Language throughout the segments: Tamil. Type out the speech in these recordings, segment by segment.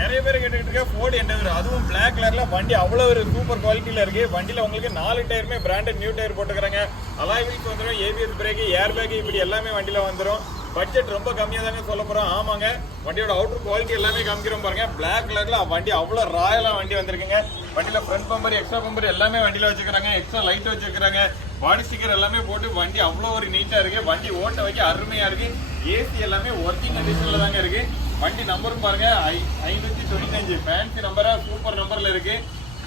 நிறைய பேர் கேட்டுக்கிட்டு இருக்க ஃபோர்டு எண்டவர், அதுவும் பிளாக் கலர்ல வண்டி அவ்வளோ ஒரு சூப்பர் குவாலிட்டியில இருக்கு. வண்டியில உங்களுக்கு 4 டயருமே பிராண்டட் நியூ டயர் போட்டுக்கிறாங்க. அலாய் வீல்ஸ் வந்துடும், ஏபிஎஸ் பிரேக், ஏர் பேக், இப்படி எல்லாமே வண்டியில வந்துடும். பட்ஜெட் ரொம்ப கம்மியாக தாங்க சொல்ல போறோம். ஆமாங்க, வண்டியோட அவுட்டர் குவாலிட்டி எல்லாமே காமிக்கிறோம் பாருங்க. பிளாக் கலர்ல வண்டி அவ்வளோ ராயலா வண்டி வந்திருக்குங்க. வண்டியில ஃப்ரண்ட் பம்பர், எக்ஸ்ட்ரா பம்பர் எல்லாமே வண்டியில வச்சுக்கிறாங்க. எக்ஸ்ட்ரா லைட் வச்சுக்கிறாங்க. பாடி ஸ்டிக்கர் எல்லாமே போட்டு வண்டி அவ்வளோ ஒரு நீட்டா இருக்கு. வண்டி ஓட்ட வைக்க அருமையா இருக்கு. ஏசி எல்லாமே ஒர்க்கிங் கண்டிஷன்ல தாங்க இருக்கு. வண்டி நம்பரும் பாருங்க 595 ஃபேன்சி நம்பரா சூப்பர் நம்பர்ல இருக்கு.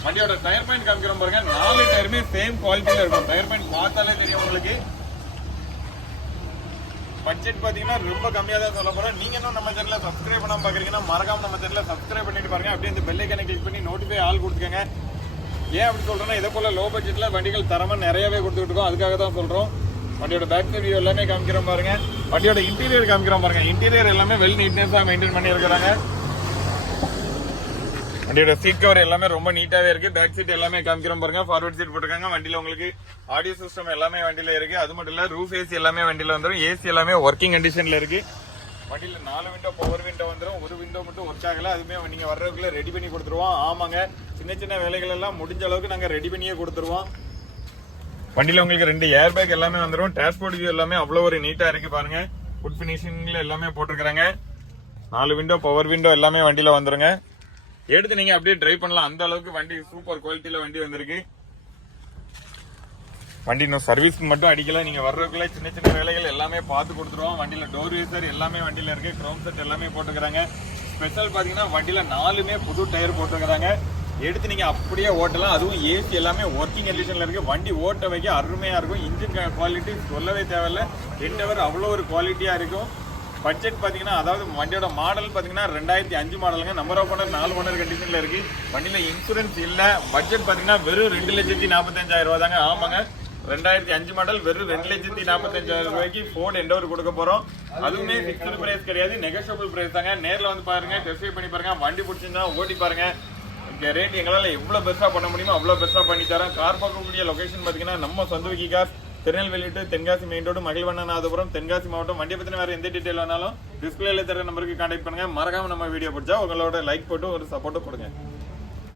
வண்டியோட டயர் பாயிண்ட் காமிக்கிறோம் பாருங்க. 4 டயருமே சேம் குவாலிட்டியில இருக்கும். டயர் பாயிண்ட் பார்த்தாலே தெரியும் உங்களுக்கு. பட்ஜெட் பாத்தீங்கன்னா ரொம்ப கம்மியா தான் சொல்ல போறோம். நீங்க இன்னும் நம்ம சேனலை சப்ஸ்கிரைப் பண்ணாம பாக்குறீங்கன்னா மறக்காம நம்ம சேனலை சப்ஸ்கிரைப் பண்ணிட்டு பாருங்க. அப்படியே இந்த பெல் ஐகானை கிளிக் பண்ணி நோட்டிஃபை ஆல் கொடுத்துக்கங்க. ஏன் அப்படி சொல்றேன்னா, இதே போல லோ பட்ஜெட்ல வண்டிகள் தரமா நிறையவே கொடுத்துட்டு இருக்கோம். அதுக்காக தான் சொல்றோம். வண்டியோட பேக் சைடு வியூ எல்லாமே காமிக்கிறோம் பாருங்க. வண்டியோட இன்டீரியர் காமிக்கிறோம் பாருங்க. இன்டீரியர் எல்லாமே வெல் நீட்னஸா மெயின்டைன் பண்ணி இருக்கிறாங்க. வண்டியோட சீட் கவர் எல்லாமே ரொம்ப நீட்டாவே இருக்கு. பேக் சீட் எல்லாமே காமிக்கிறோம் பாருங்க. ஃபார்வர்ட் சீட் போட்டுருக்காங்க. வண்டியில உங்களுக்கு ஆடியோ சிஸ்டம் எல்லாமே வண்டியில இருக்கு. அது மட்டும் இல்ல ரூஃப் ஏசி எல்லாமே வண்டியில வந்துடும். ஏசி எல்லாமே ஒர்க்கிங் கண்டிஷன்ல இருக்கு. வண்டியில 4 விண்டோ பவர் விண்டோ வந்துடும். ஒரு விண்டோ மட்டும் ஒர்க் ஆகல. அதுவுமே நீங்க வர்றதுக்குள்ள ரெடி பண்ணி கொடுத்துருவோம். ஆமாங்க, சின்ன சின்ன வேலைகள் எல்லாம் முடிஞ்ச அளவுக்கு நாங்க ரெடி பண்ணியே கொடுத்துருவோம். வண்டியில உங்களுக்கு 2 ஏர் பேக் எல்லாமே வந்துடும். டிரான்ஸ்போர்ட் வியூ எல்லாமே அவ்வளவு ஒரு நீட்டா இருக்கு பாருங்க. ஃபுட் பினிஷிங்ல எல்லாமே போட்டுருக்காங்க. 4 விண்டோ பவர் விண்டோ எல்லாமே வண்டியில வந்துருங்க. எடுத்து நீங்க அப்படியே டிரைவ் பண்ணலாம். அந்த அளவுக்கு வண்டி சூப்பர் குவாலிட்டியில வண்டி வந்திருக்கு. வண்டி இன்னும் சர்வீஸ்க்கு மட்டும் அடிக்கல. நீங்க வர்றதுக்குள்ள சின்ன சின்ன வேலைகள் எல்லாமே பார்த்து கொடுத்துருவோம். வண்டியில டோர் வீசர் எல்லாமே வண்டியில இருக்கு. க்ரோம் செட் எல்லாமே போட்டுக்கிறாங்க. ஸ்பெஷல் பாத்தீங்கன்னா வண்டியில 4மே புது டயர் போட்டுக்கிறாங்க. எடுத்து நீங்க அப்படியே ஓட்டலாம். அதுவும் ஏசி எல்லாமே ஒர்க்கிங் கண்டிஷன்ல இருக்கு. வண்டி ஓட்ட வைக்க அருமையா இருக்கும். இன்ஜின் குவாலிட்டி சொல்லவே தேவையில்ல. எண்டவர் அவ்வளோ ஒரு குவாலிட்டியா இருக்கும். பட்ஜெட் பாத்தீங்கன்னா, அதாவது வண்டியோட மாடல் பாத்தீங்கன்னா 2005 மாடலுங்க. நம்பர் ஆஃப் ஓனர் 4 ஓனர் கண்டிஷன்ல இருக்கு. வண்டியில இன்சூரன்ஸ் இல்ல. பட்ஜெட் பாத்தீங்கன்னா வெறும் 2,45,000 ரூபாய் தாங்க. ஆமாங்க, 2005 மாடல் வெறும் 2,45,000 ரூபாய்க்கு ஃபோர்டு எண்டவர் கொடுக்க போறோம். அதுவுமே ஃபிக்ஸ்டு பிரைஸ் கிடையாது, நெகோஷியபிள் பிரைஸ் தாங்க. நேரில் வந்து பாருங்க, டெஸ்ட் ட்ரைவ் பண்ணி பாருங்க. வண்டி பிடிச்சிருந்தா ஓட்டி பாருங்க. ரேட் எங்களால் எவ்வளவு பெஸ்டா பண்ண முடியுமோ அவ்வளவு பெஸ்டா பண்ணி தரோம். கார் பார்க்கக்கூடிய லொகேஷன் பாத்தீங்கன்னா நம்ம சொந்தவிக்கி car, Tirunelveli to Tenkasi main road, Magizhvannanathapuram, Tenkasi மாவட்டம். வண்டியை பத்தின வேற எந்த டீடைல் வேணாலும் டிஸ்பிளேல தர நம்பருக்கு கான்டாக்ட் பண்ணுங்க. மறக்காம நம்ம வீடியோ பிடிச்சா உங்களோட லைக் போட்டு ஒரு சப்போர்ட்டும் கொடுங்க.